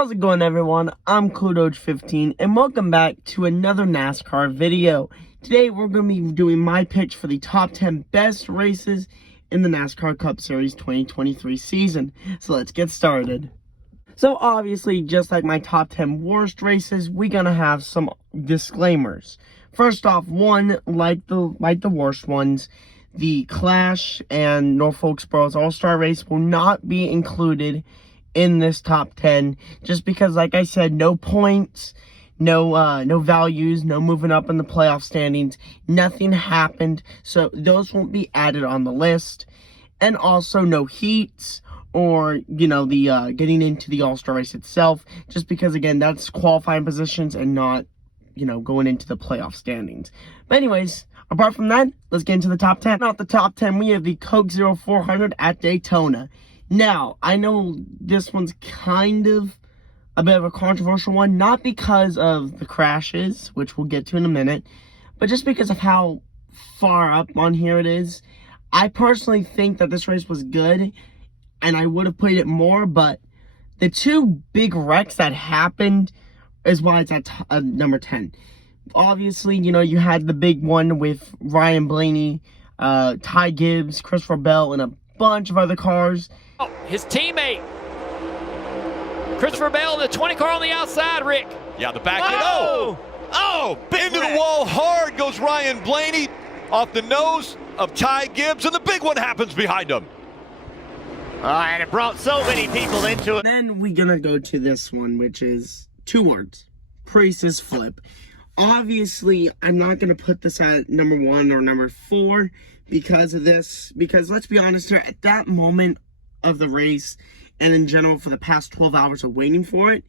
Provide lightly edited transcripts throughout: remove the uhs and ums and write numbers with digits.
How's it going, everyone? I'm Cluedoge15 and welcome back to another NASCAR video. Today we're going to be doing my picks for the top 10 best races in the NASCAR Cup Series 2023 season. So let's get started. So obviously, just like my top 10 worst races, we're going to have some disclaimers. First off, one, like the worst ones, the Clash and Norfolk Sparrows All-Star race will not be included in this top 10, just because, like I said, no points, no values, no moving up in the playoff standings, nothing happened, so those won't be added on the list. And also no heats or, the getting into the All-Star race itself, just because, again, that's qualifying positions and not, going into the playoff standings. But anyways, apart from that, let's get into the top 10. Not the top 10, we have the Coke 0400 at Daytona. Now, I know this one's kind of a bit of a controversial one, not because of the crashes, which we'll get to in a minute, but just because of how far up on here it is. I personally think that this race was good, and I would have played it more, but the two big wrecks that happened is why it's at number 10. Obviously, you had the big one with Ryan Blaney, Ty Gibbs, Christopher Bell, and a bunch of other cars. His teammate, Christopher Bell, the 20 car on the outside, Rick. Yeah, the back end. Oh, into the wall hard goes Ryan Blaney off the nose of Ty Gibbs, and the big one happens behind him. And it brought so many people into it. Then we're gonna go to this one, which is two words: Priest's flip. Obviously, I'm not gonna put this at number 1 or number 4 because of this. Because let's be honest here, at that moment of the race, and in general for the past 12 hours of waiting for it,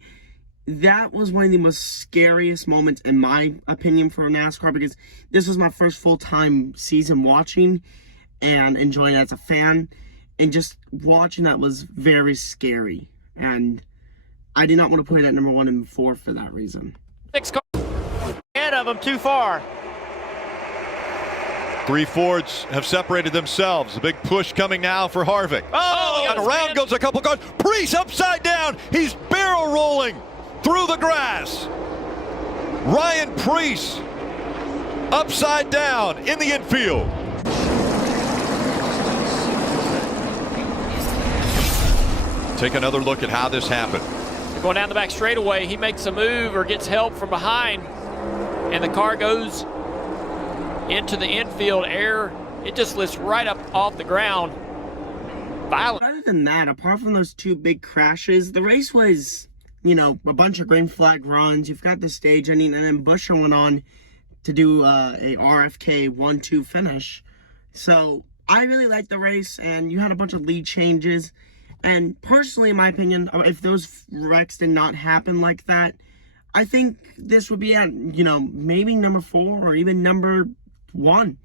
that was one of the most scariest moments, in my opinion, for NASCAR, because this was my first full-time season watching and enjoying it as a fan, and just watching that was very scary, and I did not want to put it at number 1 and 4 for that reason. 6 cars ahead of them, too far. 3 Fords have separated themselves. A big push coming now for Harvick. Oh, and around goes a couple cars. Priest upside down. He's barrel rolling through the grass. Ryan Priest upside down in the infield. Take another look at how this happened. Going down the back straightaway, he makes a move or gets help from behind, and the car goes into the infield air. It just lifts right up off the ground. Violent. Other than that, apart from those two big crashes, the race was, a bunch of green flag runs. You've got the stage ending, and then Buescher went on to do a RFK 1-2 finish. So I really liked the race, and you had a bunch of lead changes. And personally, in my opinion, if those wrecks did not happen like that, I think this would be at, maybe number 4 or even number 1.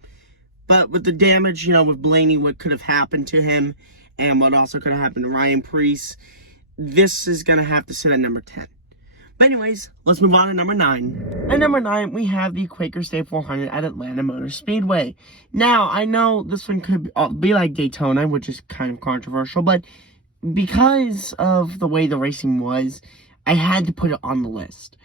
But with the damage, with Blaney, what could have happened to him and what also could have happened to Ryan Priest, this is going to have to sit at number 10. But anyways, let's move on to number 9. At number 9, we have the Quaker State 400 at Atlanta Motor Speedway. Now, I know this one could be like Daytona, which is kind of controversial, but because of the way the racing was, I had to put it on the list.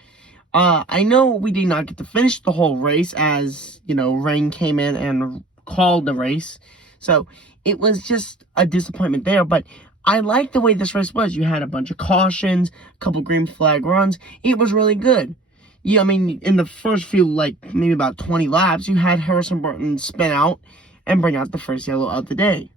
I know we did not get to finish the whole race as, rain came in and called the race. So it was just a disappointment there. But I liked the way this race was. You had a bunch of cautions, a couple green flag runs. It was really good. Yeah, I mean, in the first few, maybe about 20 laps, you had Harrison Burton spin out and bring out the first yellow of the day.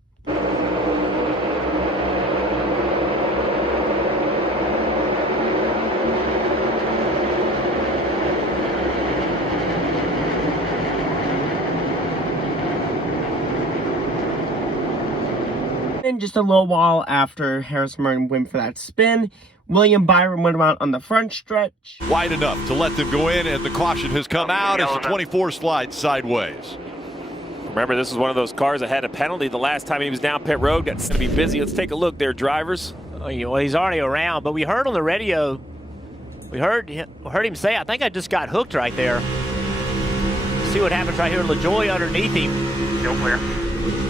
And just a little while after Harrison Burton went for that spin, William Byron went around on the front stretch. Wide enough to let them go in, and the caution has come out as the 24 slides sideways. Remember, this is one of those cars that had a penalty the last time he was down pit road. Got to be busy. Let's take a look there, drivers. Well, he's already around, but we heard on the radio, we heard him say, I think I just got hooked right there. See what happens right here. LaJoy underneath him. Still clear.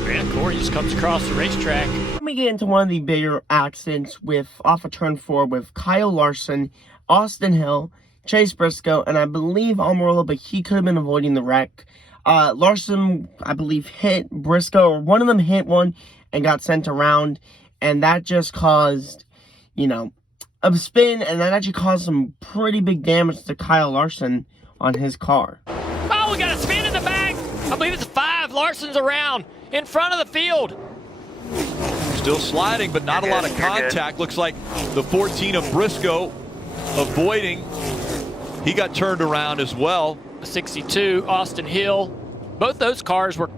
Man, Corey just comes across the racetrack. We get into one of the bigger accidents off of turn 4 with Kyle Larson, Austin Hill, Chase Briscoe, and I believe Almirola, but he could have been avoiding the wreck. Larson, I believe, hit Briscoe, or one of them hit one and got sent around, and that just caused, a spin, and that actually caused some pretty big damage to Kyle Larson on his car. Oh, we got a spin in the back. I believe it's 5. Larson's around in front of the field. Still sliding, but not a lot of contact. Looks like the 14 of Briscoe avoiding. He got turned around as well. 62, Austin Hill. Both those cars were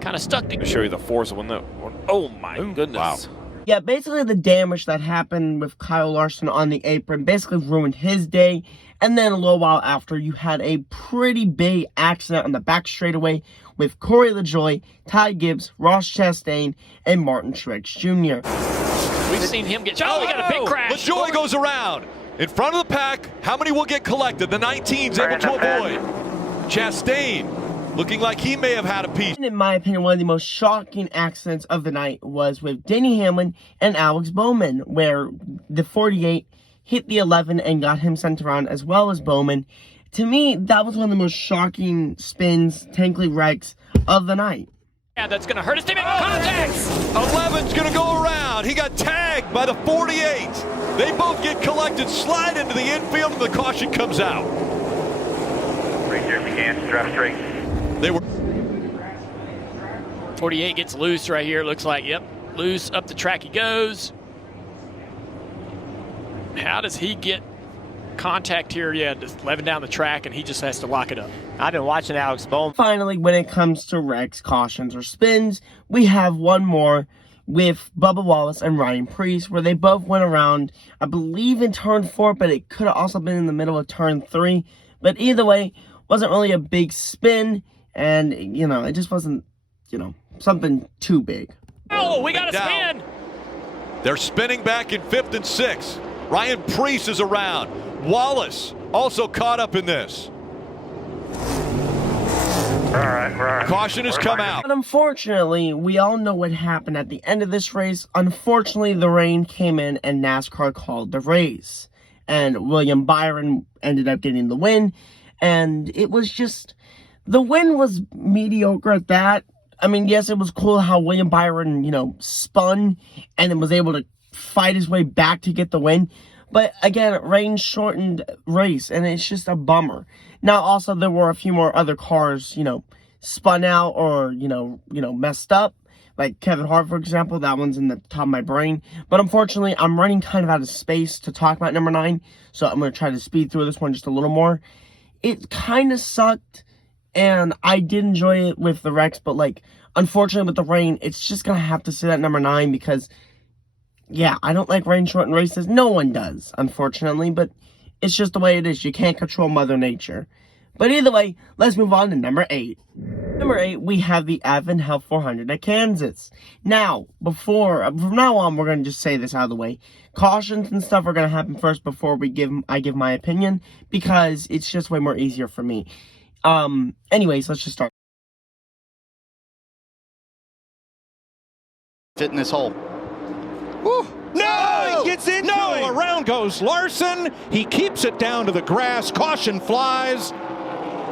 kind of stuck together. I'll show you the force of when the. Oh my goodness! Wow. Yeah, basically the damage that happened with Kyle Larson on the apron basically ruined his day. And then a little while after, you had a pretty big accident on the back straightaway with Corey LaJoie, Ty Gibbs, Ross Chastain, and Martin Truex Jr. We've seen him get. Oh, we got a big crash. LaJoie goes around in front of the pack. How many will get collected? The 19's able to avoid. Chastain looking like he may have had a piece. In my opinion, one of the most shocking accidents of the night was with Denny Hamlin and Alex Bowman, where the 48 hit the 11 and got him sent around, as well as Bowman. To me, that was one of the most shocking spins, tankly wrecks of the night. Yeah, that's going to hurt his teammate. Contact! 11's going to go around. He got tagged by the 48. They both get collected, slide into the infield, and the caution comes out. Right there, McCann, drive straight. They were 48 gets loose right here. Looks like, yep, loose. Up the track he goes. How does he get contact here? Yeah, just 11 down the track, and he just has to lock it up. I've been watching Alex Bowman. Finally, when it comes to wrecks, cautions, or spins, we have one more with Bubba Wallace and Ryan Preece, where they both went around, I believe, in turn 4, but it could have also been in the middle of turn 3. But either way, wasn't really a big spin, and, it just wasn't, something too big. Oh, we got a spin! They're spinning back in 5th and 6th. Ryan Preece is around. Wallace also caught up in this. All right. Caution has come out. But unfortunately, we all know what happened at the end of this race. Unfortunately, the rain came in and NASCAR called the race. And William Byron ended up getting the win. And it was just, the win was mediocre at that. I mean, yes, it was cool how William Byron, spun and then was able to fight his way back to get the win. But again, rain shortened race, and it's just a bummer. Now, also, there were a few more other cars, spun out or, messed up. Like Kevin Hart, for example, that one's in the top of my brain. But unfortunately, I'm running kind of out of space to talk about number 9. So I'm going to try to speed through this one just a little more. It kind of sucked, and I did enjoy it with the wrecks. But, unfortunately, with the rain, it's just going to have to sit at number 9 because, yeah, I don't like rain-shortened races. No one does, unfortunately. But it's just the way it is. You can't control Mother Nature. But either way, let's move on to number 8. Number 8, we have the Advent Health 400 at Kansas. Now, from now on, we're going to just say this out of the way. Cautions and stuff are going to happen first before I give my opinion, because it's just way more easier for me. Anyways, let's just start. Fit in this hole. Woo. No! He gets into it! Around goes Larson. He keeps it down to the grass. Caution flies.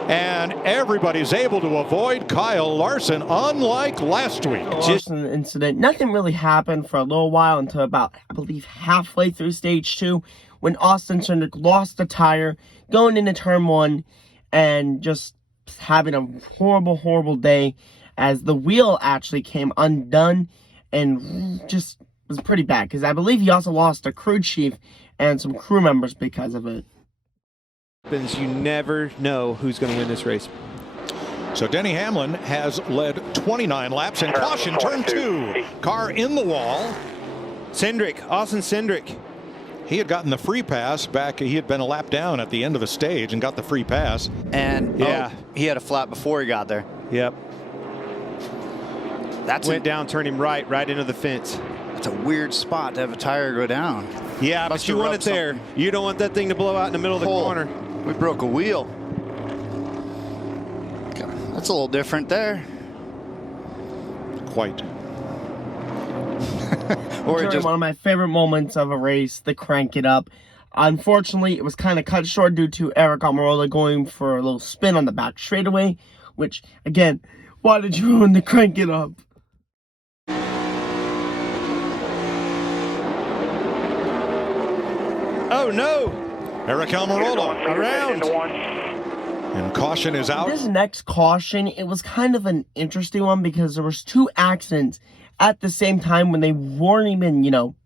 And everybody's able to avoid Kyle Larson, unlike last week. Larson incident. Nothing really happened for a little while until about, I believe, halfway through stage 2, when Austin Cindric lost the tire going into turn 1 and just having a horrible, horrible day as the wheel actually came undone and just was pretty bad, because I believe he also lost a crew chief and some crew members because of it. You never know who's going to win this race. So Denny Hamlin has led 29 laps, and caution, turn 2. Car in the wall. Austin Cindric. He had gotten the free pass back. He had been a lap down at the end of the stage and got the free pass. And he had a flat before he got there. Yep. Went down, turned him right into the fence. It's a weird spot to have a tire go down. Yeah, but you want it there. You don't want that thing to blow out in the middle of the corner. We broke a wheel. That's a little different there. quite. Or just one of my favorite moments of a race, the crank it up. Unfortunately, it was kind of cut short due to Eric Almirola going for a little spin on the back straightaway, which, again, why did you ruin the crank it up? Oh, no. Eric Almirola Around. and caution is out. This next caution, it was kind of an interesting one because there was two accidents at the same time when they weren't even,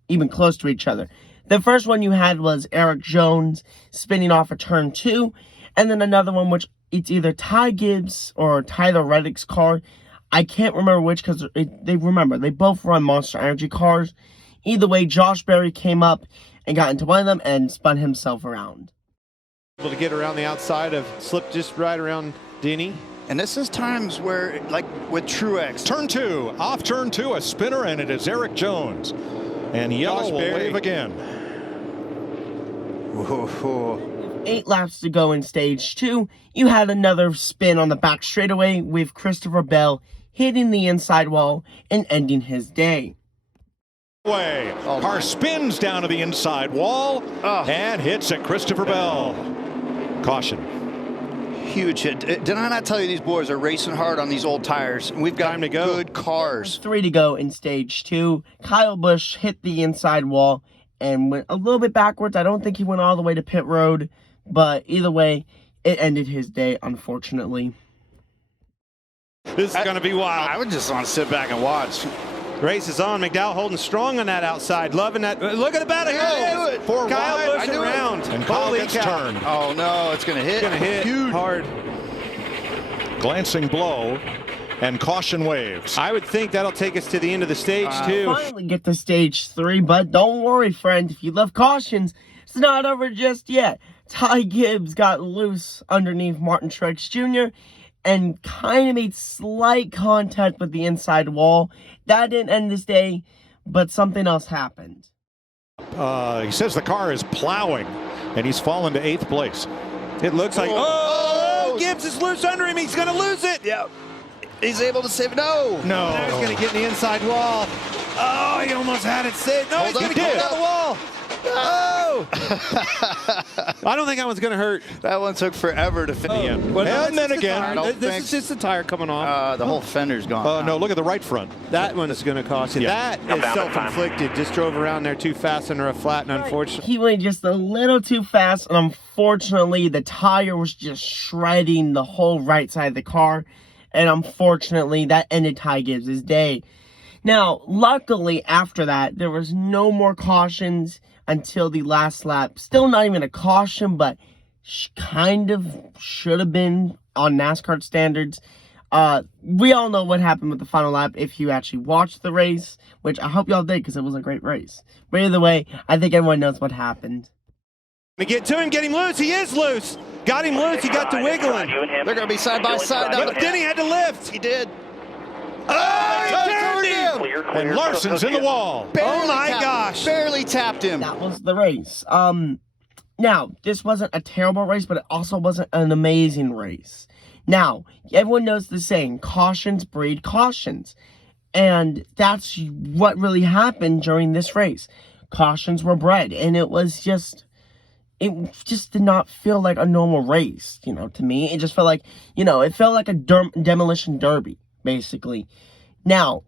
even close to each other. The first one you had was Eric Jones spinning off a turn 2, and then another one which it's either Ty Gibbs or Tyler Reddick's car. I can't remember which because they both run Monster Energy cars. Either way, Josh Berry came up and got into one of them and spun himself around. Able to get around the outside of slip just right around Denny. and this is times where, like with Truex. Turn 2, off turn 2, a spinner, and it is Eric Jones. And yellow will wave again. Whoa. 8 laps to go in stage 2. You had another spin on the back straightaway with Christopher Bell hitting the inside wall and ending his day. Car spins down to the inside wall and hits at Christopher Bell. Caution. Huge hit. Did I not tell you these boys are racing hard on these old tires? And we've got Time to go. good cars. 3 to go in stage 2. Kyle Busch hit the inside wall and went a little bit backwards. I don't think he went all the way to pit road, but either way, it ended his day, unfortunately. This is going to be wild. I would just want to sit back and watch. Race is on. McDowell holding strong on that outside. Loving that. Look at the battle. Here it is. Four Kyle wide. Busch I knew it. around. And Kyle Holy gets cow. turned. Oh no, it's going to hit. It's going to hit Huge. hard. Glancing blow, and caution waves. I would think that'll take us to the end of the stage, too. Finally get to stage 3, but don't worry, friend. If you love cautions, it's not over just yet. Ty Gibbs got loose underneath Martin Truex Jr. and kind of made slight contact with the inside wall. That didn't end this day, but something else happened. He says the car is plowing, and he's fallen to 8th place. It looks like, Oh. Gibbs is loose under him. He's going to lose it. Yeah. He's able to save it. No. No. Now he's going to get in the inside wall. Oh, he almost had it saved. No, Hold he's up, going to get hold down the wall. Oh. I don't think that one's going to hurt. That one took forever to finish. Well, no, And then it's just the again. tire. I don't This think- is just the tire coming off. The whole fender's gone. No, look at the right front. That one is going to cost you. Yeah. That is self-inflicted. Just drove around there too fast under a flat, and unfortunately. He went just a little too fast, and unfortunately, the tire was just shredding the whole right side of the car. And unfortunately, that ended Ty Gibbs' day. Now, luckily, after that, there was no more cautions until the last lap. Still not even a caution, but kind of should have been on NASCAR standards. We all know what happened with the final lap if you actually watched the race, which I hope y'all did because it was a great race. But either way, I think everyone knows what happened. To get to him, get him loose. He is loose. Got him loose. He got to wiggling. They're going to be side by side. But then he had to lift. He did. Oh, he turned him. And Larson's in the wall. Oh my tapped him. gosh. Barely tapped him. That was the race. Now, this wasn't a terrible race, but it also wasn't an amazing race. Now, everyone knows the saying, cautions breed cautions. And that's what really happened during this race. Cautions were bred, and it just did not feel like a normal race, to me. It just felt like, it felt like a demolition derby, basically. Now,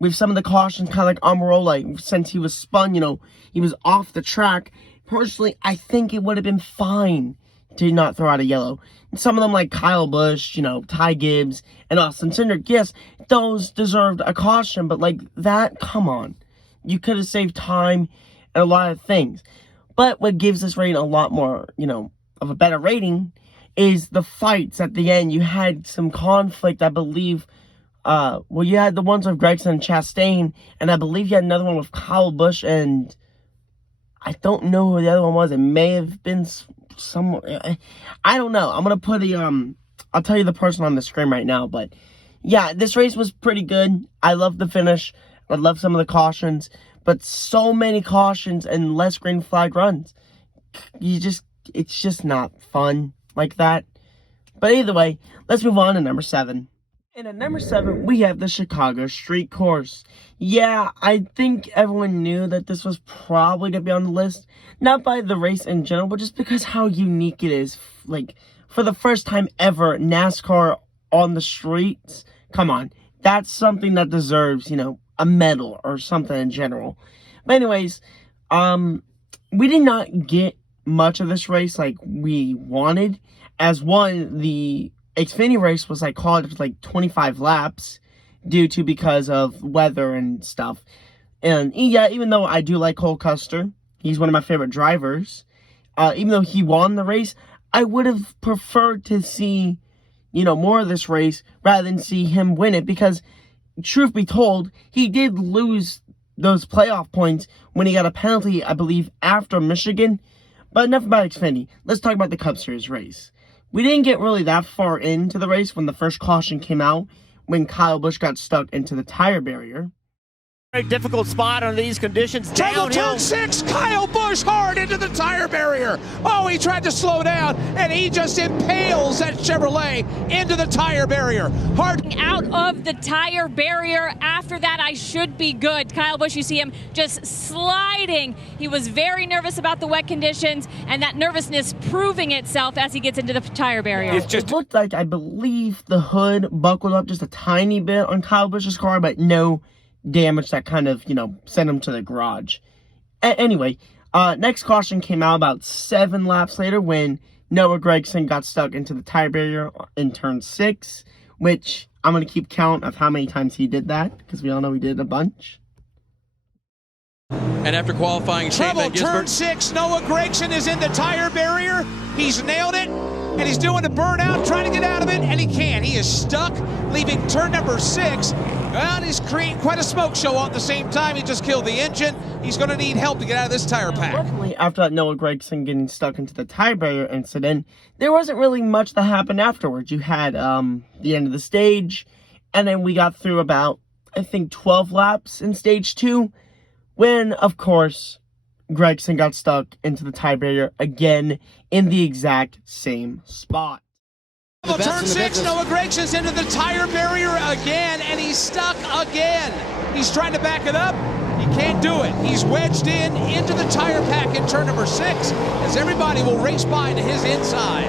with some of the cautions, kind of like Almirola, since he was spun, he was off the track. Personally, I think it would have been fine to not throw out a yellow. And some of them, like Kyle Busch, Ty Gibbs, and Austin Cindric, yes, those deserved a caution, but like that, come on. You could have saved time and a lot of things. But what gives this rating a lot more, of a better rating is the fights at the end. You had some conflict, I believe. You had the ones with Gregson and Chastain, and I believe you had another one with Kyle Busch, and I don't know who the other one was. It may have been someone. I don't know. I'm going to put I'll tell you the person on the screen right now, but yeah, this race was pretty good. I love the finish. I love some of the cautions. But so many cautions and less green flag runs. It's just not fun like that. But either way, let's move on to number 7. And at number 7, we have the Chicago Street Course. Yeah, I think everyone knew that this was probably going to be on the list. Not by the race in general, but just because how unique it is. Like, for the first time ever, NASCAR on the streets. Come on. That's something that deserves, a medal or something in general. But anyways, we did not get much of this race like we wanted. As one, the Xfinity race was called for 25 laps because of weather and stuff. And yeah, even though I do like Cole Custer, he's one of my favorite drivers. Even though he won the race, I would have preferred to see, more of this race rather than see him win it, because truth be told, he did lose those playoff points when he got a penalty, I believe, after Michigan. But enough about Xfinity. Let's talk about the Cup Series race. We didn't get really that far into the race when the first caution came out, when Kyle Busch got stuck into the tire barrier. Very difficult spot under these conditions. Trouble turn 6, Kyle Busch hard into the tire barrier. Oh, he tried to slow down, and he just impales that Chevrolet into the tire barrier. Hard out of the tire barrier. After that, I should be good. Kyle Busch, you see him just sliding. He was very nervous about the wet conditions, and that nervousness proving itself as he gets into the tire barrier. It looked like, I believe, the hood buckled up just a tiny bit on Kyle Busch's car, but no damage that kind of, sent him to the garage. Anyway, next caution came out about 7 laps later when Noah Gragson got stuck into the tire barrier in turn 6, which I'm going to keep count of how many times he did that, because we all know he did a bunch. And after qualifying, Trouble turn 6, Noah Gragson is in the tire barrier. He's nailed it, and he's doing a burnout, trying to get out of it, and he can't. He is stuck, leaving turn number 6. Well, he's creating quite a smoke show at the same time. He just killed the engine. He's going to need help to get out of this tire pack. Unfortunately, after that Noah Gragson getting stuck into the tire barrier incident, there wasn't really much that happened afterwards. You had the end of the stage, and then we got through about, I think, 12 laps in stage 2, when, of course, Gragson got stuck into the tire barrier again in the exact same spot. Turn 6, Noah Gragson's into the tire barrier again, and he's stuck again. He's trying to back it up. He can't do it. He's wedged into the tire pack in turn number 6, as everybody will race by to his inside.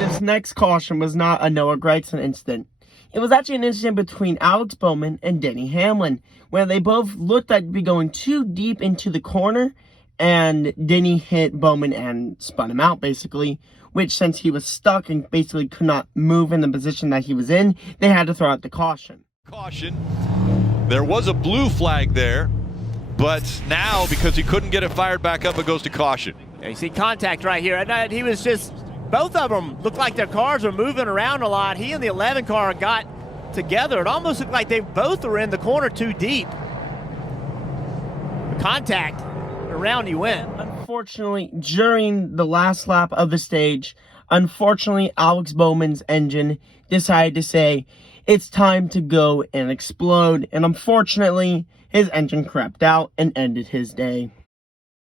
This next caution was not a Noah Gragson incident. It was actually an incident between Alex Bowman and Denny Hamlin, where they both looked like to be going too deep into the corner, and Denny hit Bowman and spun him out, basically, which, since he was stuck and basically could not move in the position that he was in, they had to throw out the caution. There was a blue flag there, but now, because he couldn't get it fired back up, it goes to caution. Yeah, you see contact right here. And he was just, both of them looked like their cars were moving around a lot. He and the 11 car got together. It almost looked like they both were in the corner too deep. The contact, around he went. Unfortunately, during the last lap of the stage, Alex Bowman's engine decided to say, it's time to go and explode. And unfortunately, his engine crapped out and ended his day.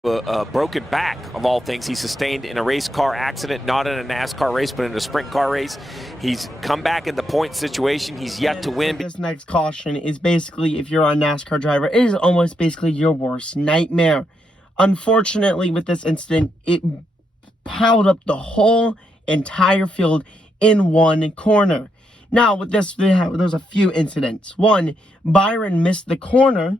A broken back, of all things, he sustained in a race car accident, not in a NASCAR race, but in a sprint car race. He's come back in the point situation. He's yet to win. This next caution is basically, if you're a NASCAR driver, it is almost basically your worst nightmare. Unfortunately, with this incident, it piled up the whole entire field in one corner. Now, with this, there's a few incidents. One, Byron missed the corner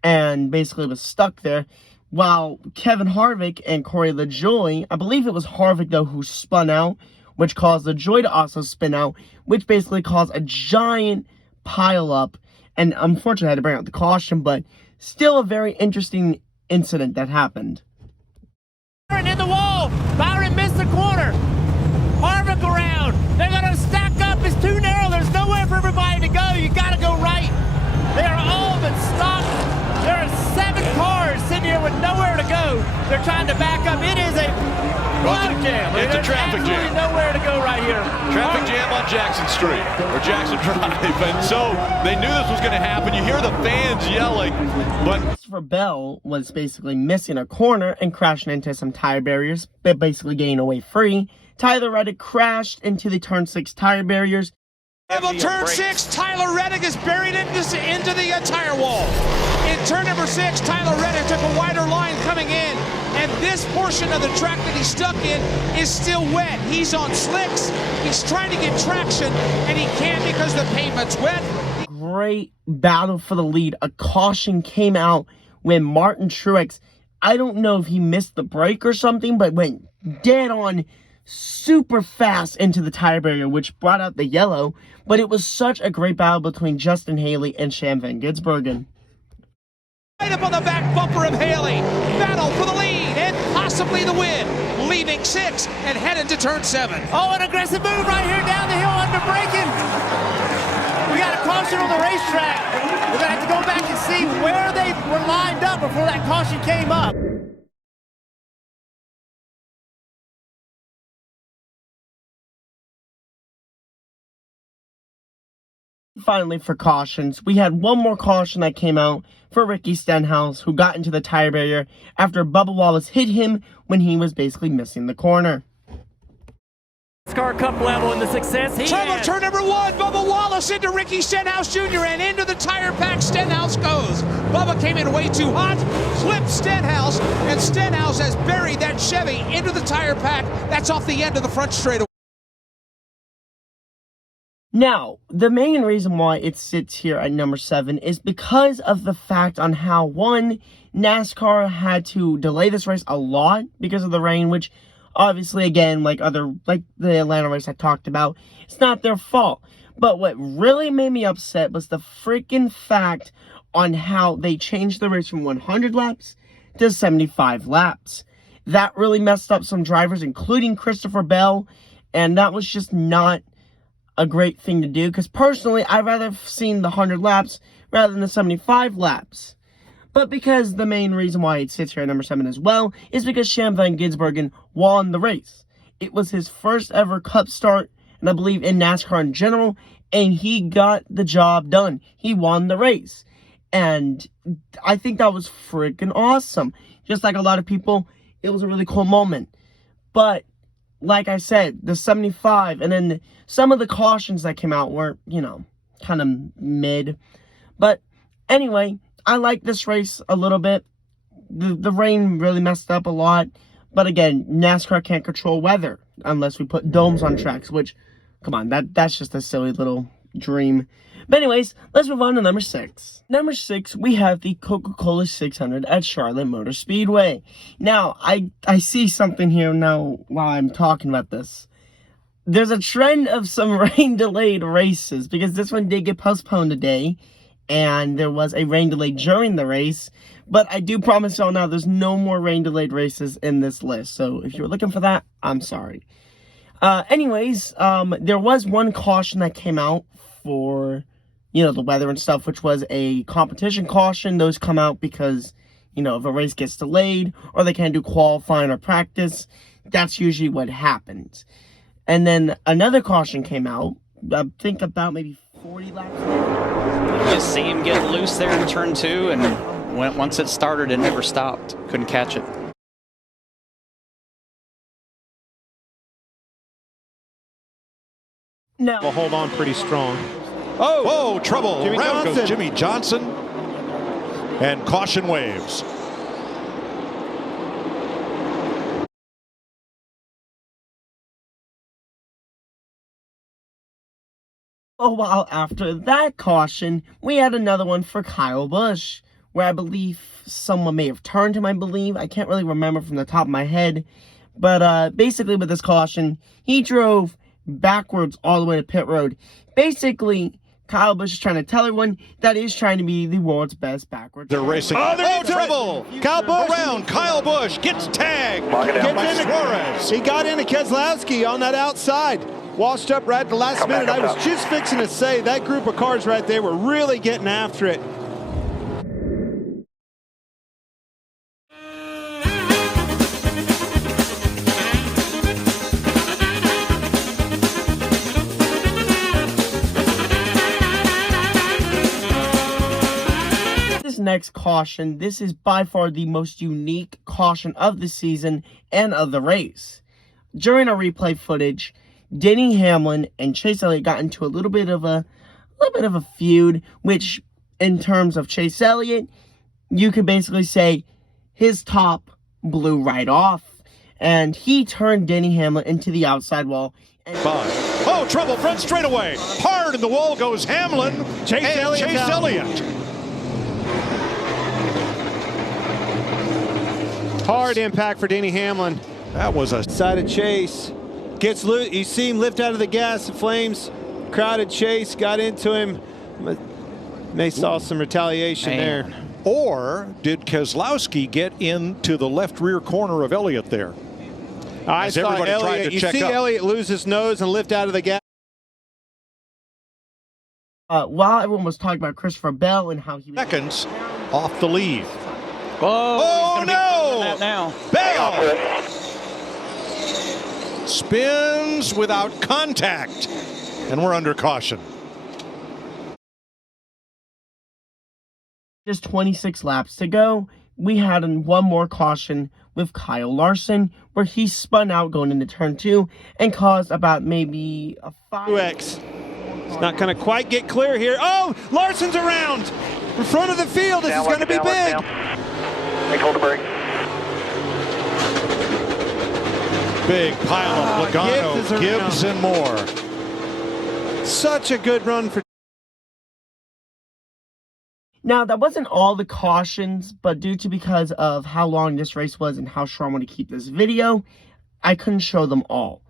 and basically was stuck there, while Kevin Harvick and Corey LaJoie, I believe it was Harvick, though, who spun out, which caused LaJoie to also spin out, which basically caused a giant pile up. And unfortunately, I had to bring out the caution, but still a very interesting incident that happened. Byron in the wall. Byron missed the corner. Harvick around. They're going to stack up. It's too narrow. There's nowhere for everybody to go. You got to go right. They are all but stopped. There are 7 cars sitting here with nowhere to go. They're trying to back up. It is a traffic jam. It's a traffic jam. Nowhere to go right here. Traffic jam on Jackson Street, or Jackson Drive. And so they knew this was going to happen. You hear the fans yelling, but Christopher Bell was basically missing a corner and crashing into some tire barriers, but basically getting away free. Tyler Reddick crashed into the turn 6 tire barriers. Level turn 6, Tyler Reddick is buried into the tire wall. In turn number 6, Tyler Reddick took a wider line coming in, and this portion of the track that he's stuck in is still wet. He's on slicks, he's trying to get traction, and he can't because the pavement's wet. Great battle for the lead. A caution came out when Martin Truex, I don't know if he missed the brake or something, but went dead on super fast into the tire barrier, which brought out the yellow. But it was such a great battle between Justin Haley and Sham Van Gisbergen. Right up on the back bumper of Haley. Battle for the lead and possibly the win. Leaving 6 and headed to turn 7. Oh, an aggressive move right here down the hill under braking. We got a caution on the racetrack. We're going to have to go back and see where they were lined up before that caution came up. Finally, for cautions, we had one more caution that came out for Ricky Stenhouse, who got into the tire barrier after Bubba Wallace hit him when he was basically missing the corner. NASCAR Cup level and the success he had. Turn number 1, Bubba Wallace into Ricky Stenhouse Jr. and into the tire pack Stenhouse goes. Bubba came in way too hot, flipped Stenhouse, and Stenhouse has buried that Chevy into the tire pack. That's off the end of the front straightaway. Now, the main reason why it sits here at number 7 is because of the fact on how, one, NASCAR had to delay this race a lot because of the rain, which obviously, again, like the Atlanta race I talked about, it's not their fault. But what really made me upset was the freaking fact on how they changed the race from 100 laps to 75 laps. That really messed up some drivers, including Christopher Bell, and that was just not a great thing to do, because personally, I'd rather have seen the 100 laps rather than the 75 laps. But because the main reason why it sits here at number 7 as well is because Sham Van Gisbergen won the race. It was his first ever Cup start, and I believe in NASCAR in general, and he got the job done. He won the race. And I think that was freaking awesome. Just like a lot of people, it was a really cool moment. But like I said, the 75, and then some of the cautions that came out were, you know, kind of mid. But anyway, I like this race a little bit. The rain really messed up a lot. But again, NASCAR can't control weather unless we put domes on tracks, which, come on, that's just a silly little dream. But anyways, let's move on to number 6. Number 6, we have the Coca-Cola 600 at Charlotte Motor Speedway. Now, I see something here now while I'm talking about this. There's a trend of some rain-delayed races, because this one did get postponed today, and there was a rain delay during the race. But I do promise y'all now, there's no more rain-delayed races in this list. So if you're looking for that, I'm sorry. Anyways, there was one caution that came out for, you know, the weather and stuff, which was a competition caution. Those come out because, you know, if a race gets delayed or they can't do qualifying or practice, that's usually what happens. And then another caution came out, I think about maybe 40 laps later. Just see him get loose there in turn 2, and once it started, it never stopped. Couldn't catch it. Now, Will hold on pretty strong. Oh, trouble. Jimmy Round Johnson. goes Jimmy Johnson. And caution waves. a while after that caution, we had another one for Kyle Busch, where I believe someone may have turned him, I can't really remember from the top of my head. But basically with this caution, he drove backwards all the way to pit road. Basically, Kyle Busch is trying to tell everyone that he's trying to be the world's best backwards. They're racing. Oh, trouble! Kyle Busch. Around, Kyle Busch gets tagged. Gets by into- Suarez. He got into Keselowski on that outside. Washed up right at the last minute. I was just fixing to say that group of cars right there were really getting after it. This next caution, this is by far the most unique caution of the season and of the race. During our replay footage, Denny Hamlin and Chase Elliott got into a little bit of a feud, which in terms of Chase Elliott, you could basically say his top blew right off, and he turned Denny Hamlin into the outside wall. Oh, trouble front straightaway. Hard in the wall goes Hamlin. Chase Elliott. Hard impact for Denny Hamlin. That was a side of Chase. Gets loose. You see him lift out of the gas. The flames crowded Chase, got into him. They saw some retaliation there. Or did Keselowski get into the left rear corner of Elliott there? I saw everybody Elliott. tried to You check see up. Elliott lose his nose and lift out of the gas. While everyone was talking about Christopher Bell and how he was seconds off the lead. Whoa! Oh no! Now. Bell spins without contact, and we're under caution. Just 26 laps to go. We had one more caution with Kyle Larson, where he spun out going into turn 2 and caused about maybe a 5x. It's not going to quite get clear here. Oh, Larson's around in front of the field. This is going to be big. Hold the brake. Big pile of Logano, Gibbs, and more. Such a good run for. Now, that wasn't all the cautions, but because of how long this race was and how short I want to keep this video, I couldn't show them all.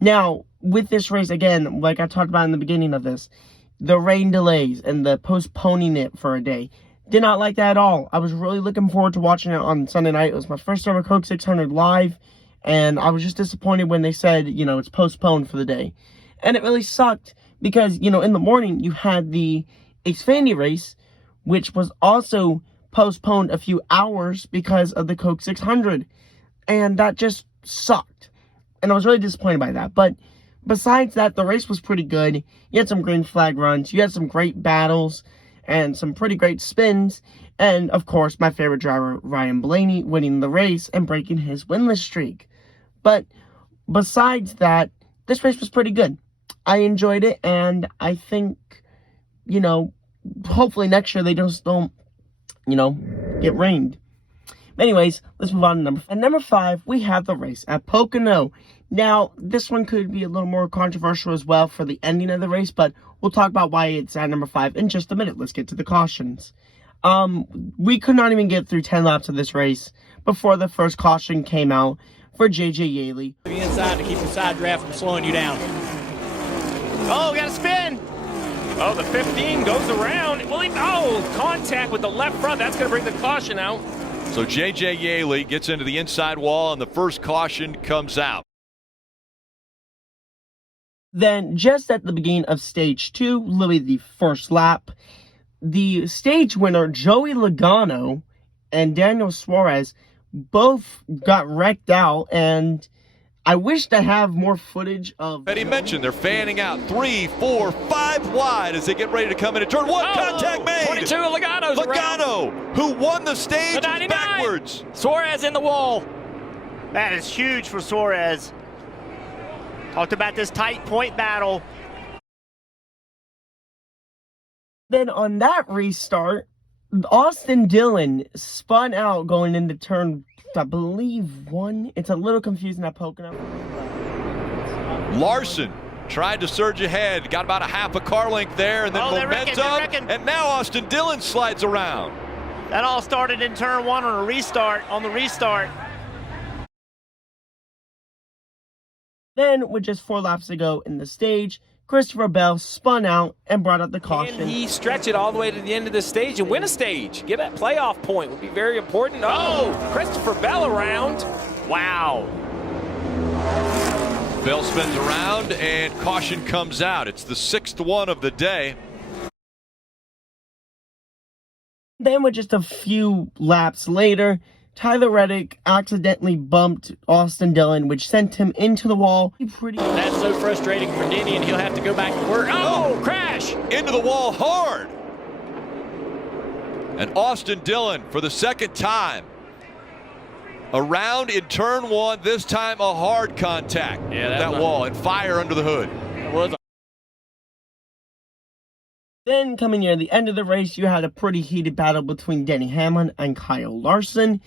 Now, with this race, again, like I talked about in the beginning of this, the rain delays and the postponing it for a day, did not like that at all. I was really looking forward to watching it on Sunday night. It was my first ever Coke 600 live, and I was just disappointed when they said, it's postponed for the day. And it really sucked because, in the morning, you had the Xfinity race, which was also postponed a few hours because of the Coke 600. And that just sucked. And I was really disappointed by that. But besides that, the race was pretty good. You had some green flag runs. You had some great battles and some pretty great spins. And, of course, my favorite driver, Ryan Blaney, winning the race and breaking his winless streak. But besides that, this race was pretty good. I enjoyed it, and I think, hopefully next year they just don't, get rained. Anyways, let's move on to number 5. At number 5, we have the race at Pocono. Now, this one could be a little more controversial as well for the ending of the race, but we'll talk about why it's at number 5 in just a minute. Let's get to the cautions. We could not even get through 10 laps of this race before the first caution came out for J.J. Yaley. The inside to keep the side draft from slowing you down. Oh, got a spin. Oh, the 15 goes around. Well, contact with the left front. That's going to bring the caution out. So J.J. Yaley gets into the inside wall, and the first caution comes out. Then, just at the beginning of stage 2, literally the first lap, the stage winner, Joey Logano, and Daniel Suarez both got wrecked out, and I wish to have more footage of... Eddie mentioned they're fanning out 3, 4, 5 wide as they get ready to come into turn 1. Contact made. 22, Logano's Logano, who won the stage, the backwards. Suarez in the wall. That is huge for Suarez. Talked about this tight point battle. Then on that restart, Austin Dillon spun out going into turn, I believe, 1. It's a little confusing at Pocono. Larson tried to surge ahead, got about a half a car length there, and then momentum, and now Austin Dillon slides around. That all started in turn 1 on the restart. Then, with just 4 laps to go in the stage, Christopher Bell spun out and brought out the caution. Can he stretch it all the way to the end of the stage and win a stage? Get that playoff point would be very important. Oh, Christopher Bell around. Wow. Bell spins around and caution comes out. It's the 6th one of the day. Then with just a few laps later, Tyler Reddick accidentally bumped Austin Dillon, which sent him into the wall. That's so frustrating for Denny, and he'll have to go back to work. Oh, crash! Into the wall hard. And Austin Dillon, for the second time, Around in turn one, this time a hard contact. Yeah, that wall and fire under the hood. Then coming near the end of the race, you had a pretty heated battle between Denny Hamlin and Kyle Larson.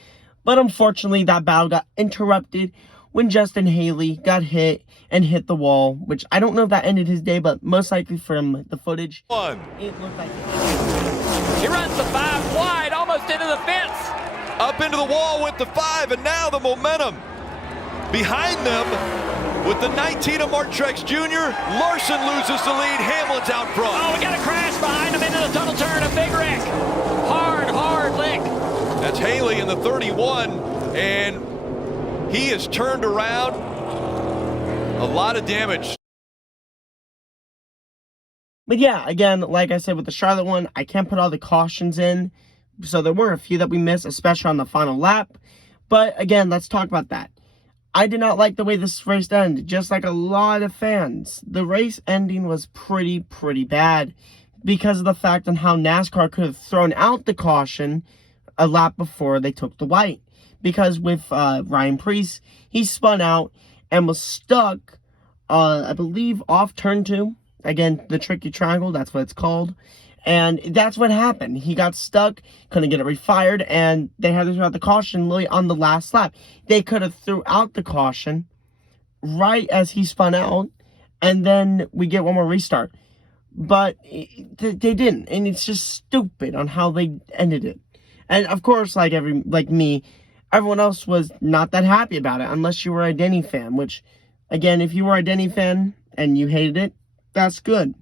But unfortunately, that battle got interrupted when Justin Haley got hit and hit the wall, which I don't know if that ended his day, but most likely from the footage, it looked like it. He runs the 5 wide, almost into the fence. Up into the wall with the 5, and now the momentum. Behind them, with the 19 of Mark Truex Jr., Larson loses the lead. Hamlin's out front. Oh, we got a crash behind him into the tunnel turn, a big wreck. Hard lick. That's Haley in the 31, and he is turned around. A lot of damage. But yeah, again, like I said with the Charlotte one, I can't put all the cautions in. So there were a few that we missed, especially on the final lap. But again, let's talk about that. I did not like the way this race ended, just like a lot of fans. The race ending was pretty bad because of the fact on how NASCAR could have thrown out the caution a lap before they took the white. Because with Ryan Preece, he spun out and was stuck, I believe, off turn 2. Again, the tricky triangle, that's what it's called. And that's what happened. He got stuck, couldn't get it refired, and they had to throw out the caution literally on the last lap. They could have threw out the caution right as he spun out, and then we get one more restart. But they didn't, and it's just stupid on how they ended it. And of course, like me, everyone else was not that happy about it, unless you were a Denny fan, which, again, if you were a Denny fan and you hated it, that's good.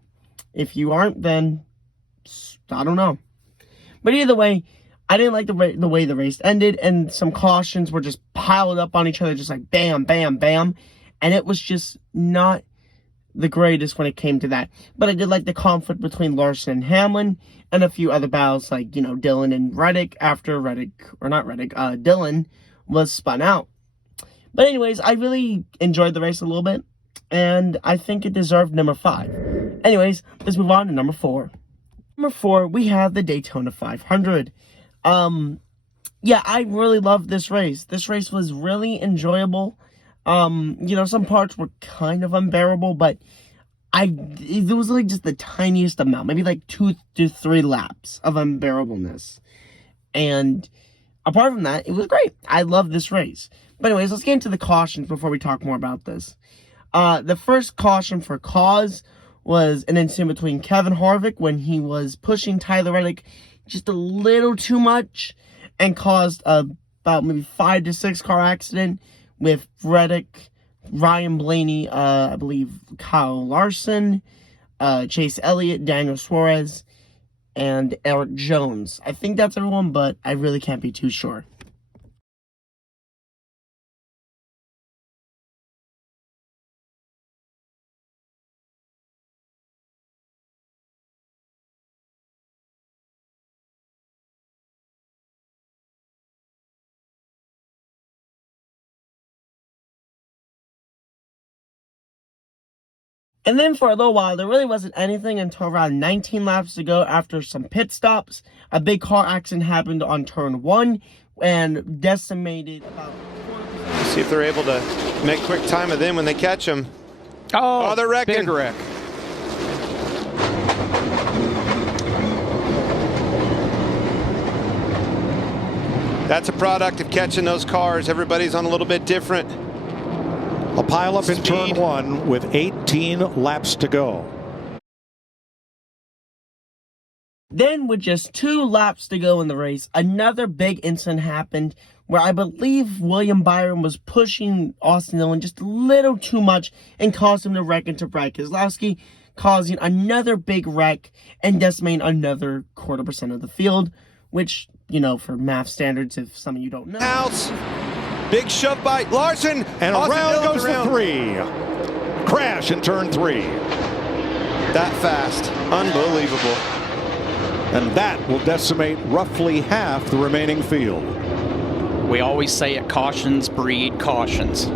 If you aren't, then I don't know. But either way, I didn't like the way the race ended, and some cautions were just piled up on each other, just like bam, bam, bam. And it was just not the greatest when it came to that. But I did like the conflict between Larson and Hamlin, and a few other battles like, you know, Dillon and Reddick after Dillon was spun out. But anyways, I really enjoyed the race a little bit, and I think it deserved number 5. Anyways, let's move on to number 4. Number 4, we have the Daytona 500. Yeah, I really loved this race. This race was really enjoyable. You know, some parts were kind of unbearable, but it was like just the tiniest amount, maybe like 2 to 3 laps of unbearableness. And apart from that, it was great. I love this race. But anyways, let's get into the cautions before we talk more about this. The first caution for cause was an incident between Kevin Harvick when he was pushing Tyler Reddick just a little too much and caused about maybe 5 to 6 car accident with Reddick, Ryan Blaney, I believe Kyle Larson, Chase Elliott, Daniel Suarez, and Eric Jones. I think that's everyone, but I really can't be too sure. And then for a little while, there really wasn't anything until around 19 laps to go after some pit stops. A big car accident happened on turn 1 and decimated about... See if they're able to make quick time of them when they catch them. Oh, they're wrecking. Big wreck. That's a product of catching those cars. Everybody's on a little bit different. A pile up in turn 1 with 18 laps to go. Then with just 2 laps to go in the race, another big incident happened where I believe William Byron was pushing Austin Dillon just a little too much and caused him to wreck into Brad Keselowski, causing another big wreck and decimating another 0.25% of the field, which, you know, for math standards, if some of you don't know. House. Big shove by Larson. And around goes the 3. Crash in turn 3. That fast. Unbelievable. And that will decimate roughly half the remaining field. We always say it, cautions breed cautions.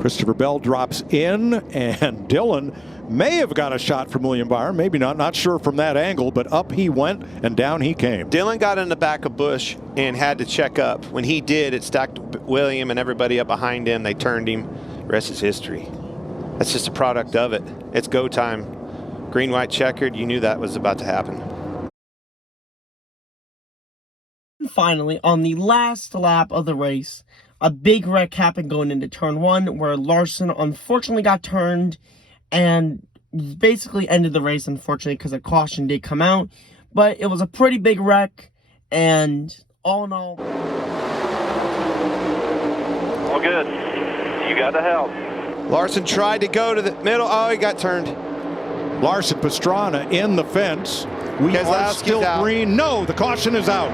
Christopher Bell drops in, and Dillon may have got a shot from William Byron, maybe not sure from that angle, but up he went and down he came. Dylan got in the back of Busch and had to check up. When he did, it stacked William and everybody up behind him. They turned him. The rest is history. That's just a product of it. It's go time. Green, white, checkered. You knew that was about to happen. Finally, on the last lap of the race, a big wreck happened going into turn 1 where Larson unfortunately got turned and basically ended the race, unfortunately, because a caution did come out. But it was a pretty big wreck, and all in all... All good. You got the help. Larson tried to go to the middle. Oh, he got turned. Larson Pastrana in the fence. We are still green. No, the caution is out.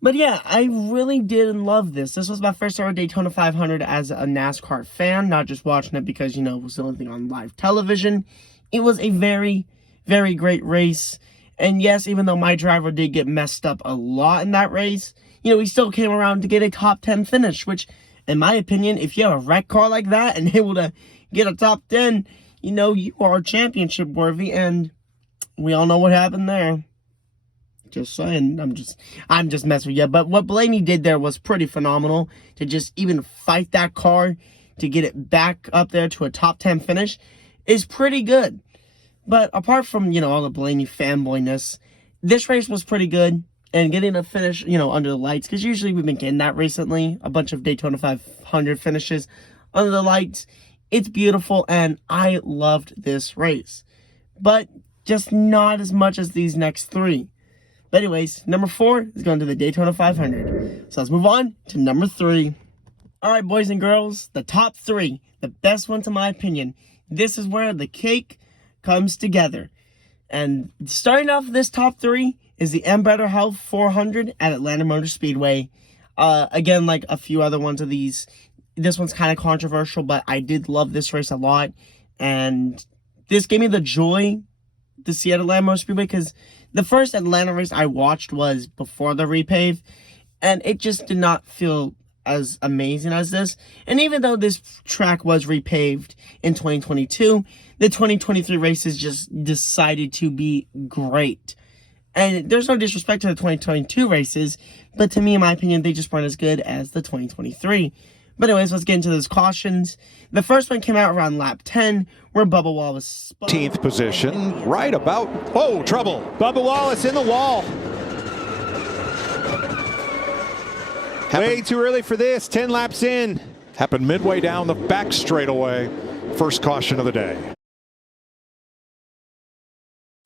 But yeah, I really did love this. This was my first ever Daytona 500 as a NASCAR fan, not just watching it because, you know, it was the only thing on live television. It was a very, very great race. And yes, even though my driver did get messed up a lot in that race, you know, he still came around to get a top 10 finish, which, in my opinion, if you have a wreck car like that and able to get a top 10, you know, you are championship worthy, and we all know what happened there. Just saying, I'm just messing with you. But what Blaney did there was pretty phenomenal. To just even fight that car to get it back up there to a top 10 finish is pretty good. But apart from, you know, all the Blaney fanboyness, this race was pretty good. And getting a finish, you know, under the lights, because usually we've been getting that recently, a bunch of Daytona 500 finishes under the lights. It's beautiful, and I loved this race. But just not as much as these next 3. But anyways, number 4 is going to the Daytona 500. So let's move on to number 3. All right, boys and girls, the top 3, the best ones in my opinion. This is where the cake comes together. And starting off this top 3 is the M Better Health 400 at Atlanta Motor Speedway. Again, like a few other ones of these, this one's kind of controversial, but I did love this race a lot. And this gave me the joy to see at Atlanta Motor Speedway, because the first Atlanta race I watched was before the repave, and it just did not feel as amazing as this. And even though this track was repaved in 2022, the 2023 races just decided to be great. And there's no disrespect to the 2022 races, but to me, in my opinion, they just weren't as good as the 2023. But anyways, let's get into those cautions. The first one came out around lap 10, where Bubba Wallace spun. 18th position, right about, oh, trouble. Bubba Wallace in the wall. Way too early for this, 10 laps in. Happened midway down the back straightaway. First caution of the day.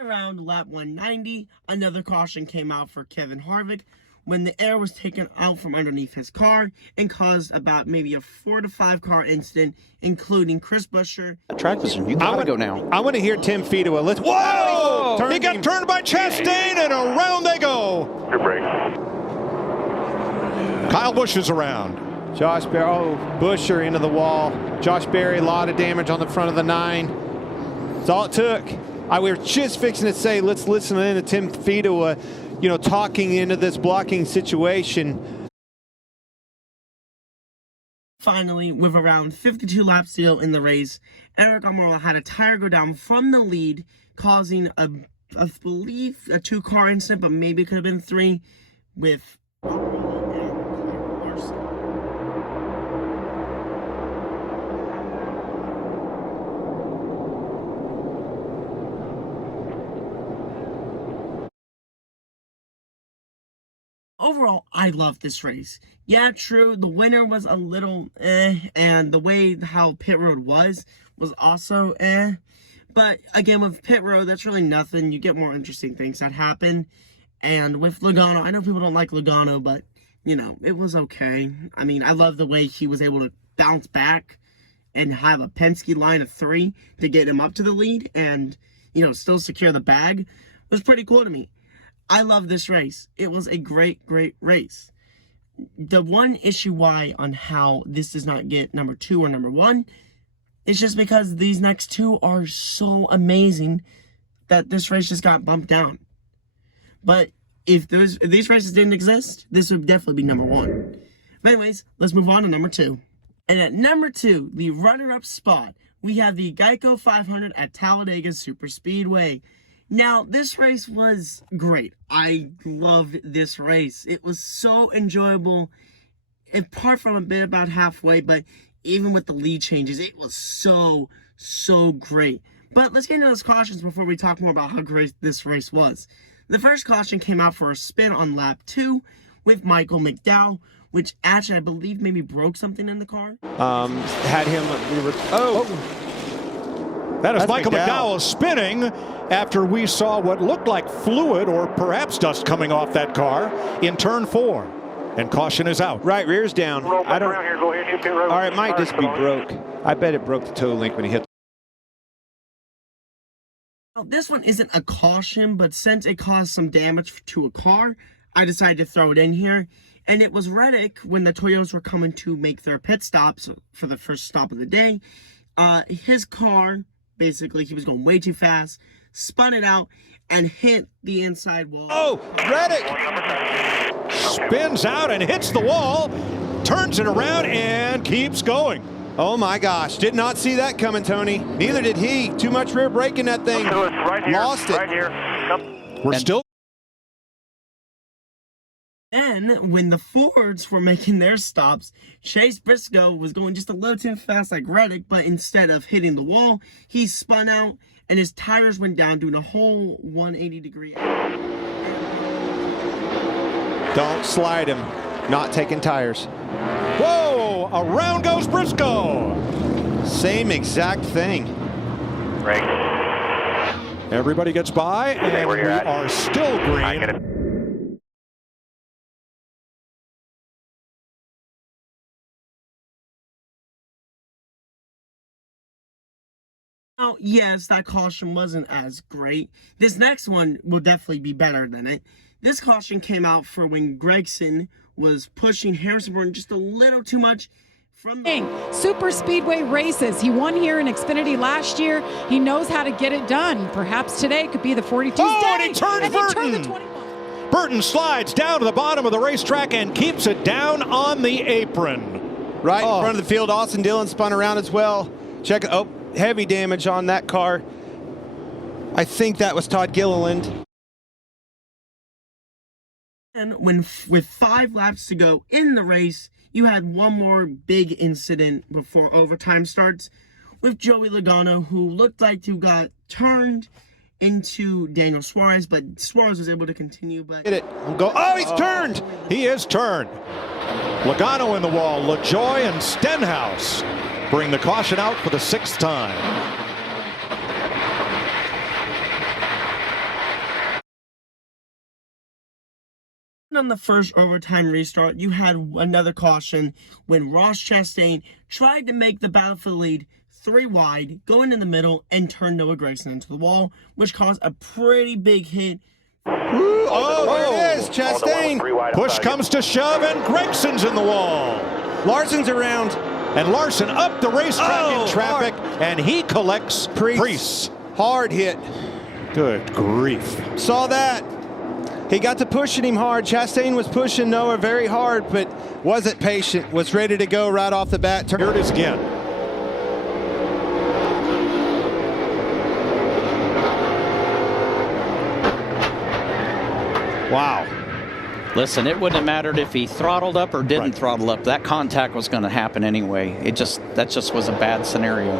Around lap 190, another caution came out for Kevin Harvick when the air was taken out from underneath his car and caused about maybe a 4 to 5 car incident, including Chris Buescher. Track position, you gotta go now. I want to hear Tim Fedewa. Let's. Whoa! He got turned by Chastain, and around they go. Your brake. Kyle Busch is around. Josh Berry, Buescher into the wall. Josh Berry, a lot of damage on the front of the 9. That's all it took. We were just fixing to say, let's listen in to Tim Fedewa, you know, talking into this blocking situation. Finally, with around 52 laps to go in the race, Eric Almirola had a tire go down from the lead, causing I believe a 2-car incident, but maybe it could have been 3, with overall, I love this race. Yeah, true, the winner was a little and the way how pit road was also but again, with pit road, that's really nothing. You get more interesting things that happen. And with Logano, I know people don't like Logano, but, you know, it was okay. I mean, I love the way he was able to bounce back and have a Penske line of 3 to get him up to the lead and, you know, still secure the bag. It was pretty cool to me. I love this race. It was a great, great race. The one issue why on how this does not get number 2 or number 1 is just because these next 2 are so amazing that this race just got bumped down. But if these races didn't exist, this would definitely be number 1. But anyways, let's move on to number 2. And at number 2, the runner-up spot, we have the Geico 500 at Talladega Superspeedway. Now, this race was great. I loved this race. It was so enjoyable, apart from a bit about halfway, but even with the lead changes, it was so great. But let's get into those cautions before we talk more about how great this race was. The first caution came out for a spin on lap 2 with Michael McDowell, which actually I believe maybe broke something in the car. Had him. That is That's Michael McDowell. McDowell spinning after we saw what looked like fluid or perhaps dust coming off that car in turn 4. And caution is out. Right rear's down. I don't. Here, go ahead, pit road. Or it might just be broke. I bet it broke the toe link when he hit. Now, this one isn't a caution, but since it caused some damage to a car, I decided to throw it in here. And it was Reddick when the Toyotas were coming to make their pit stops for the first stop of the day. His car, basically, he was going way too fast, spun it out, and hit the inside wall. Oh, Reddick spins out and hits the wall, turns it around, and keeps going. Oh my gosh, did not see that coming, Tony. Neither did he. Too much rear braking that thing. Right here, Lost it. right here. Come. We're still. Then, when the Fords were making their stops, Chase Briscoe was going just a little too fast like Reddick, but instead of hitting the wall, he spun out and his tires went down, doing a whole 180-degree. Don't slide him. Not taking tires. Whoa! Around goes Briscoe. Same exact thing. Break. Everybody gets by, and where we you're at. are still I get green. it. Oh, yes, that caution wasn't as great. This next one will definitely be better than it. This caution came out for when Gregson was pushing Harrison Burton just a little too much from the... Super Speedway races. He won here in Xfinity last year. He knows how to get it done. Perhaps today could be the 42nd day. And he turns Burton. The 21. Burton slides down to the bottom of the racetrack and keeps it down on the apron. Right in front of the field. Austin Dillon spun around as well. Check it. Oh, heavy damage on that car. I think that was Todd Gilliland. And with 5 laps to go in the race, you had one more big incident before overtime starts with Joey Logano, who looked like he got turned into Daniel Suarez, but Suarez was able to continue. But Hit it. Oh, he's turned. He is turned. Logano in the wall. LaJoy and Stenhouse bring the caution out for the 6th time. on the first overtime restart, you had another caution when Ross Chastain tried to make the Battlefield lead 3 wide, go into the middle, and turn Noah Gragson into the wall, which caused a pretty big hit. Oh, there it is, Chastain. Push comes to shove, and Gregson's in the wall. Larson's around. And Larson up the racetrack in traffic, and he collects Preece. Hard hit. Good grief. Saw that. He got to pushing him hard. Chastain was pushing Noah very hard, but wasn't patient. Was ready to go right off the bat. Here it is again. Wow. Listen, it wouldn't have mattered if he throttled up or didn't throttle up. That contact was going to happen anyway. That just was a bad scenario.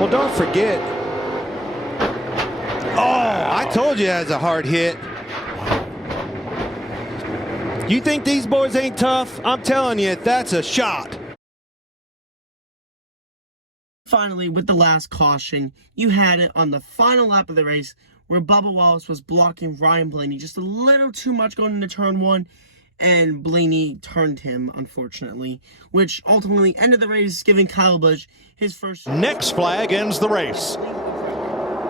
Well, don't forget. Oh, I told you that was a hard hit. You think these boys ain't tough? I'm telling you, that's a shot. Finally, with the last caution, you had it on the final lap of the race where Bubba Wallace was blocking Ryan Blaney just a little too much going into turn 1, and Blaney turned him, unfortunately, which ultimately ended the race, giving Kyle Busch his first... Next flag ends the race.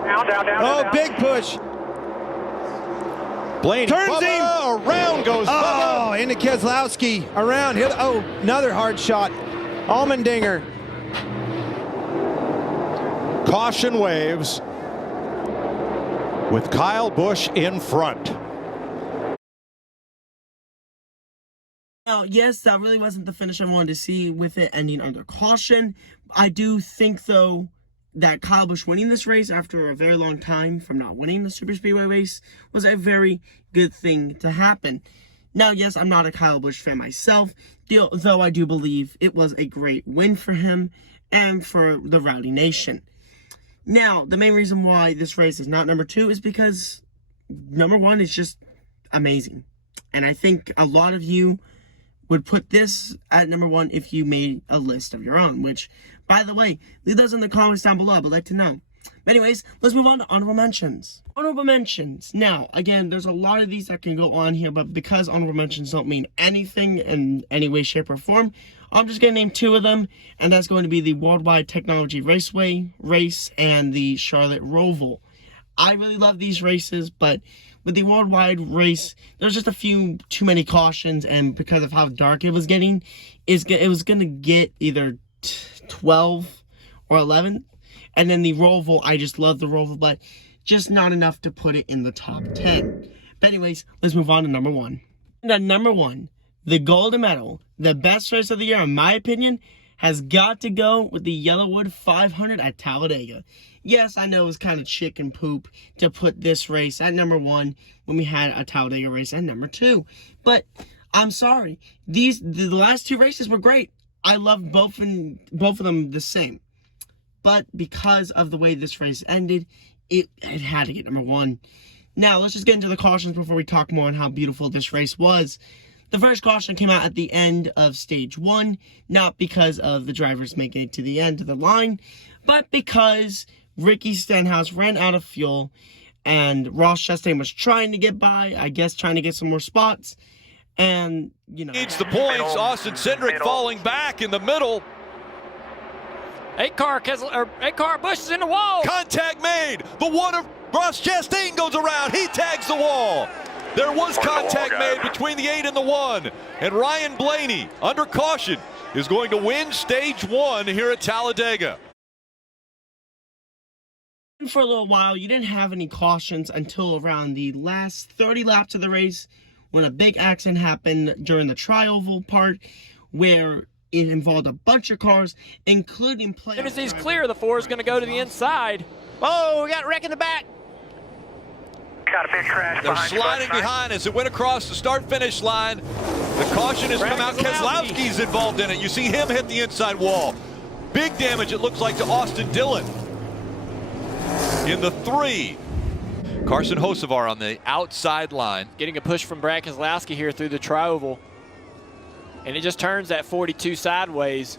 Down, big push. Blaney turns him. Around goes Bubba. Oh, into Keselowski. Around here. Oh, another hard shot. Allmendinger. Caution waves with Kyle Busch in front. Now, yes, that really wasn't the finish I wanted to see with it ending under caution. I do think, though, that Kyle Busch winning this race after a very long time from not winning the Super Speedway race was a very good thing to happen. Now, yes, I'm not a Kyle Busch fan myself, though I do believe it was a great win for him and for the Rowdy Nation. Now, the main reason why this race is not number 2 is because number 1 is just amazing. And I think a lot of you would put this at number 1 if you made a list of your own, which, by the way, leave those in the comments down below. I'd like to know. But anyways, let's move on to honorable mentions. Honorable mentions. Now, again, there's a lot of these that can go on here, but because honorable mentions don't mean anything in any way, shape, or form, I'm just going to name 2 of them, and that's going to be the Worldwide Technology Raceway race and the Charlotte Roval. I really love these races, but with the Worldwide race, there's just a few too many cautions, and because of how dark it was getting, it was going to get either 12 or 11. And then the Roval, I just love the Roval, but just not enough to put it in the top 10. But anyways, let's move on to number 1. And at number 1, the golden medal, the best race of the year, in my opinion, has got to go with the Yellowwood 500 at Talladega. Yes, I know it was kind of chicken poop to put this race at number 1 when we had a Talladega race at number 2. But I'm sorry, the last 2 races were great. I loved both of them the same. But because of the way this race ended, it had to get number 1. Now, let's just get into the cautions before we talk more on how beautiful this race was. The first caution came out at the end of stage 1, not because of the drivers making it to the end of the line, but because Ricky Stenhouse ran out of fuel, and Ross Chastain was trying to get by, I guess trying to get some more spots, and, you know. Needs the points. Austin Cindric falling back in the middle. 8-car Busch is in the wall. Contact made. The one of Ross Chastain goes around. He tags the wall. There was contact made between the 8 and the 1. And Ryan Blaney, under caution, is going to win stage 1 here at Talladega. For a little while, you didn't have any cautions until around the last 30 laps of the race when a big accident happened during the tri-oval part where it involved a bunch of cars, including players. As soon as he's clear, the 4 is going to go to the inside. Oh, we got a wreck in the back. Got a big crash. They're sliding behind as it went across the start-finish line. The caution has come out. Keselowski's involved in it. You see him hit the inside wall. Big damage, it looks like, to Austin Dillon in the 3. Carson Hocevar on the outside line. Getting a push from Brad Keselowski here through the tri-oval. And it just turns that 42 sideways.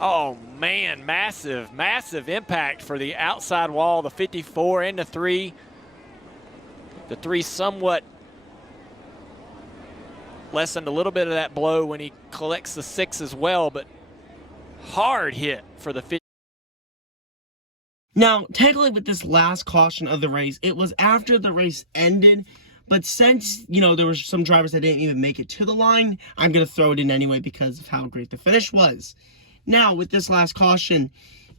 Oh, man, massive, massive impact for the outside wall, the 54 and the 3. The 3 somewhat lessened a little bit of that blow when he collects the 6 as well, but hard hit for the 50. Now, technically with this last caution of the race, it was after the race ended, but since, you know, there were some drivers that didn't even make it to the line, I'm going to throw it in anyway because of how great the finish was. Now, with this last caution,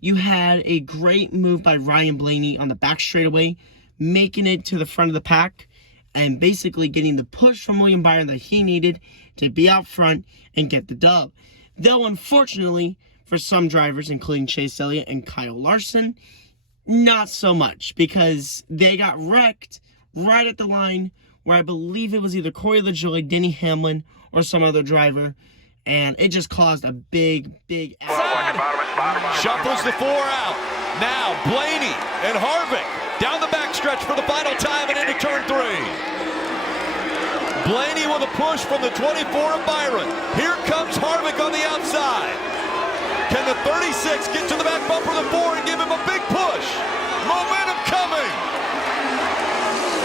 you had a great move by Ryan Blaney on the back straightaway, making it to the front of the pack and basically getting the push from William Byron that he needed to be out front and get the dub. Though, unfortunately, for some drivers, including Chase Elliott and Kyle Larson, not so much, because they got wrecked right at the line where I believe it was either Corey LaJoie, Denny Hamlin, or some other driver, and it just caused a big Shuffles the 4 out. Now Blaney and Harvick down the backstretch for the final time and into turn 3. Blaney with a push from the 24 of Byron. Here comes Harvick on the outside. Can the 36 get to the back bumper of the 4 and give him a big push? Momentum coming.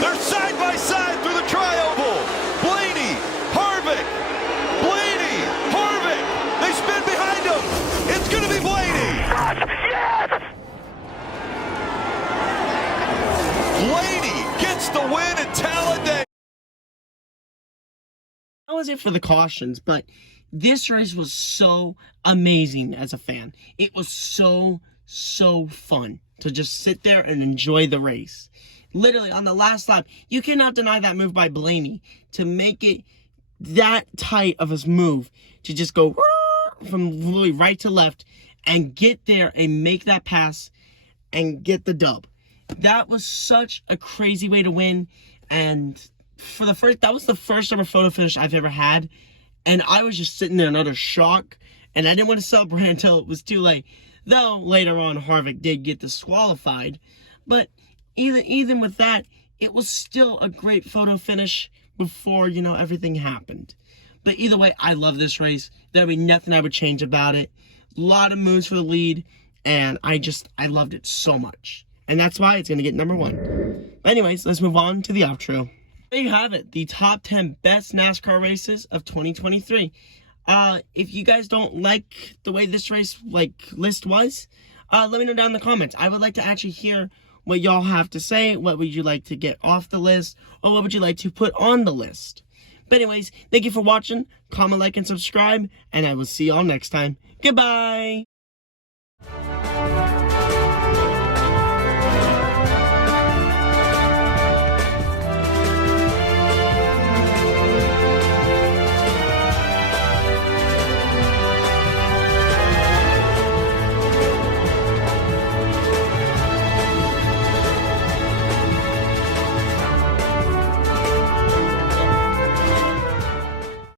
They're side by side through the tri-oval. Blaney, Harvick, Blaney, Harvick. They spin behind him. It's going to be Blaney. Yes! Blaney gets the win at Talladega. That was it for the cautions, but this race was so amazing as a fan. It was so fun to just sit there and enjoy the race. Literally, on the last lap, you cannot deny that move by Blaney to make it that tight of a move to just go from literally right to left and get there and make that pass and get the dub. That was such a crazy way to win. And for the first, that was the first ever photo finish I've ever had. And I was just sitting there in utter shock. And I didn't want to celebrate until it was too late. Though later on, Harvick did get disqualified. But even with that, it was still a great photo finish before, you know, everything happened. But either way, I love this race. There'd be nothing I would change about it. A lot of moves for the lead. And I loved it so much. And that's why it's going to get number 1. Anyways, let's move on to the outro. There you have it. The top 10 best NASCAR races of 2023. If you guys don't like the way this race list was, let me know down in the comments. I would like to actually hear what y'all have to say. What would you like to get off the list, or what would you like to put on the list? But anyways, thank you for watching. Comment, like, and subscribe, and I will see y'all next time. Goodbye.